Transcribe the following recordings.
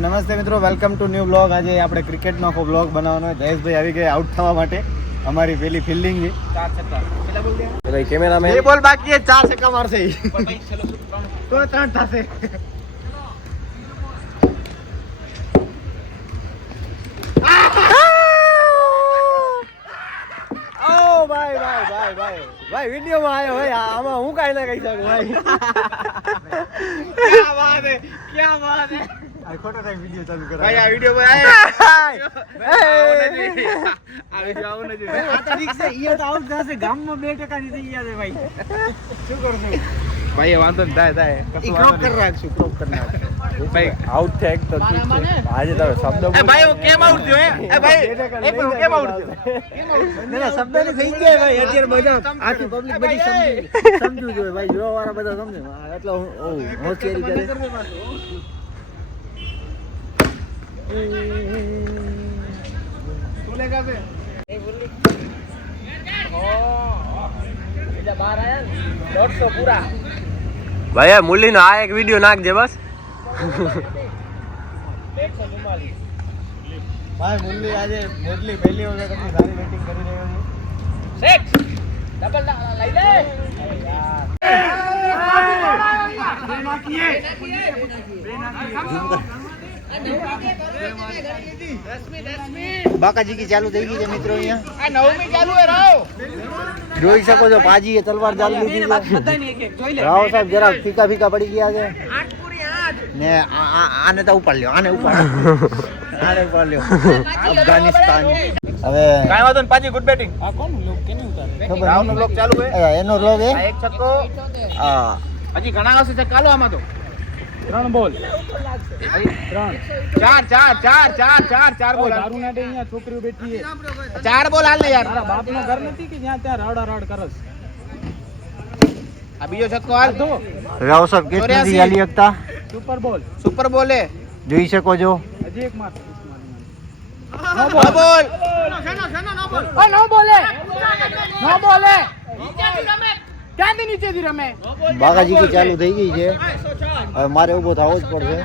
નમસ્તે મિત્રો, welcome to new blog. આજે આપણે ક્રિકેટનો આખો બ્લોગ બનાવવાનો છે. જયેશભાઈ આવી ગયા આઉટ થવા માટે. અમારી પેલી ફિલ્ડિંગ છે 4 છક્કા. કેટલા બોલ ગયા ભાઈ? કેમેરામેન 2 બોલ બાકી છે, 4 છક્કા મારશે તો 3 થશે. ભાઈ વિડીયોમાં આવ્યો ભાઈ, આમાં હું કાઈ ના કહી શકું ભાઈ. ક્યા વાત હે, ક્યા વાત હે. આ ખોટો ટાઈમ વિડિયો ચાલુ કરા ભાઈ. આ વિડિયો ભાઈ આ વિડિયો આવું નથી. આ તો ઠીક છે, ઈ તો આઉટ થશે. ગામમાં 2% ની થઈ ગયા છે ભાઈ. શું કરશું ભાઈ? વાંધો ન થાય કશું ક્રોપ કરી રાખશું, ક્રોપ કરી નાખશું ભાઈ. આઉટ થાય તો ઠીક છે. આજે તો શબ્દ એ ભાઈ હું કેમ આઉટ થયો? એ ભાઈ એ પણ હું કેમ આઉટ થયો? ના શબ્દ ની થઈ ગયા ભાઈ. અત્યારે બધા આખી પબ્લિક બધી સમજવું જોઈએ ભાઈ. જોવા વાળા બધા સમજે એટલે હોશિયારી કરે. लेगा पे ए बुल्ली એટલે બહાર આયા ને 150 પૂરા ભાઈ. આ મુલ્લી નો આ એક વિડિયો નાખજે બસ. 144 ભાઈ. મુલ્લી આજે મોટલી પહેલી વખત કેટલી સારી બેટિંગ કરી રહ્યો છે. સેટ ડબલ લઈ લે. અરે યાર બે નાખીએ. બાકાજી की ચાલુ થઈ ગઈ છે મિત્રો. અહીંયા આ નવમી ચાલુ હે. રાવ જોઈ શકો છો, પાજી એ તલવાર ચાલુ લીધી છે. બધા ની એક એક જોઈ લે. રાવ સાહેબ જરા ફીકા ફીકા પડી ગયા છે. 8 પૂરી 8 ને આને તો ઉપાડ લ્યો. આને ઉપાડ લ્યો. અફઘાનિસ્તાન હવે કાઈ વાતો ને. પાજી ગુડ બેટિંગ. આ કોણ લોક કેની ઉતારે? રાવ નો બ્લોક ચાલુ હે. એનો બ્લોક હે. આ એક છક્કો. હા હજી ઘણા આવશે છે. ચાલો આમાં તો 3 બોલ 4 બોલ. દારૂ ના દે. અહીંયા છોકરીઓ બેઠી છે. 4 બોલ હાલ ને યાર. તારા બાપ નું ઘર નથી કે જ્યાં ત્યાં રડ કરસ. આ બીજો છક્કો હાલ દો. રાવ સાહેબ કેટલી હાલી શકતા. સુપર બોલ હે. જોઈ શકો છો. હજી એક માર. નો બોલ. નો બોલે. ક્યાંથી નીચેથી રમે. બાકાજી કી ચાલુ થઈ ગઈ છે. હવે મારે ઉભો થવો જ પડશે.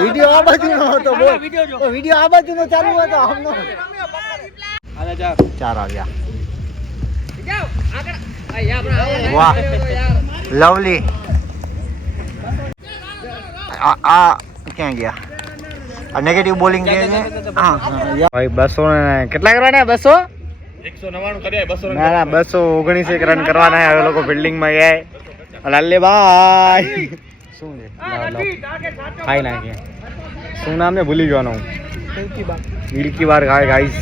વિડિયો આ બાજુ નો હતો. વિડિયો આ બાજુ નો ચાલુ હતો. હમનો 4 આવ્યા. વાહ લવલી. આ ક્યાં ગયા? નેગેટિવ બોલિંગ છે. હા ભાઈ 200 કેટલા કરવાના? 200 199 કર્યા. 200 ના 219 રન કરવાના. હવે લોકો ફિલ્ડિંગ માં ગયા. લાલે ભાઈ શું છે? ખાઈ નાખીએ. શું નામ ને ભૂલી ગયો હું. મિલ્કી બાર ખાય ગાઈસ.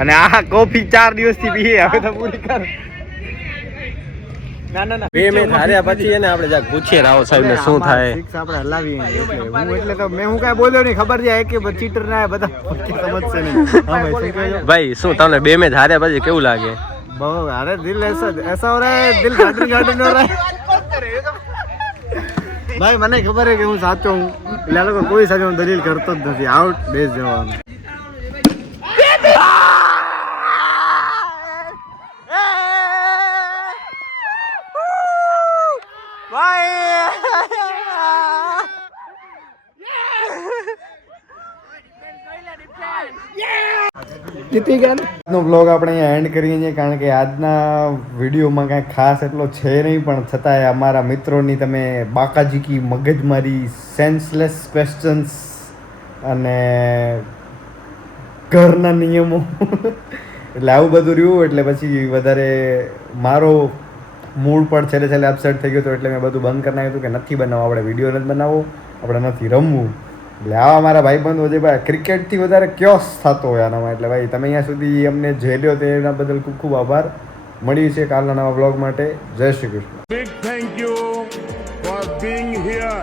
અને આ કોફી 4 દિવસથી પીએ. હવે તો પૂરી કર. ના બે મેચ હાર્યા પછી એને આપણે જાક પૂછીએ રાવ સાહેબ ને શું થાય. સિક્સ આપણે હલાવીએ એટલે હું તો મેં હું કાઈ બોલ્યો નહીં. ખબર છે કે ચીટર ના બધા સમજશે નહીં. હા ભાઈ શું કહો ભાઈ? શું તમને બે મેચ હાર્યા પછી કેવું લાગે? બહુ અરે દિલ એસા હો રહા હે. દિલ ગાર્ડન હો રહા હે ભાઈ. મને ખબર હે કે હું સાચો હું. એટલે આ લોકો કોઈ સાચો દલીલ કરતો જ નથી. આઉટ બેસ જવાનું. નો બ્લોગ આપણે અહીંયા એન્ડ કરીએ છીએ, કારણ કે આજના વિડીયોમાં કાંઈ ખાસ એટલો છે નહીં, પણ છતાંય અમારા મિત્રોની તમે બાકાજી કી મગજમારી, સેન્સલેસ ક્વેશ્ચન્સ અને ઘરના નિયમો એટલે આવું બધું રહ્યું. એટલે પછી વધારે મારો મૂડ પણ છેલ્લે અપસેટ થઈ ગયો હતો. એટલે મેં બધું બંધ કરી નાખ્યું હતું કે નથી બનાવવું, આપણે વિડીયો નથી બનાવવો, આપણે નથી રમવું. એટલે આવા મારા ભાઈબંધો જે ભાઈ ક્રિકેટથી વધારે ક્યોસ થતો હોય આનામાં. એટલે ભાઈ તમે અહીંયા સુધી અમને ઝેલ્યો તેના બદલ ખૂબ ખૂબ આભાર. મળીએ છીએ કાલના નવા બ્લોગ માટે. જય Shri Krishna. Big thank you for being here.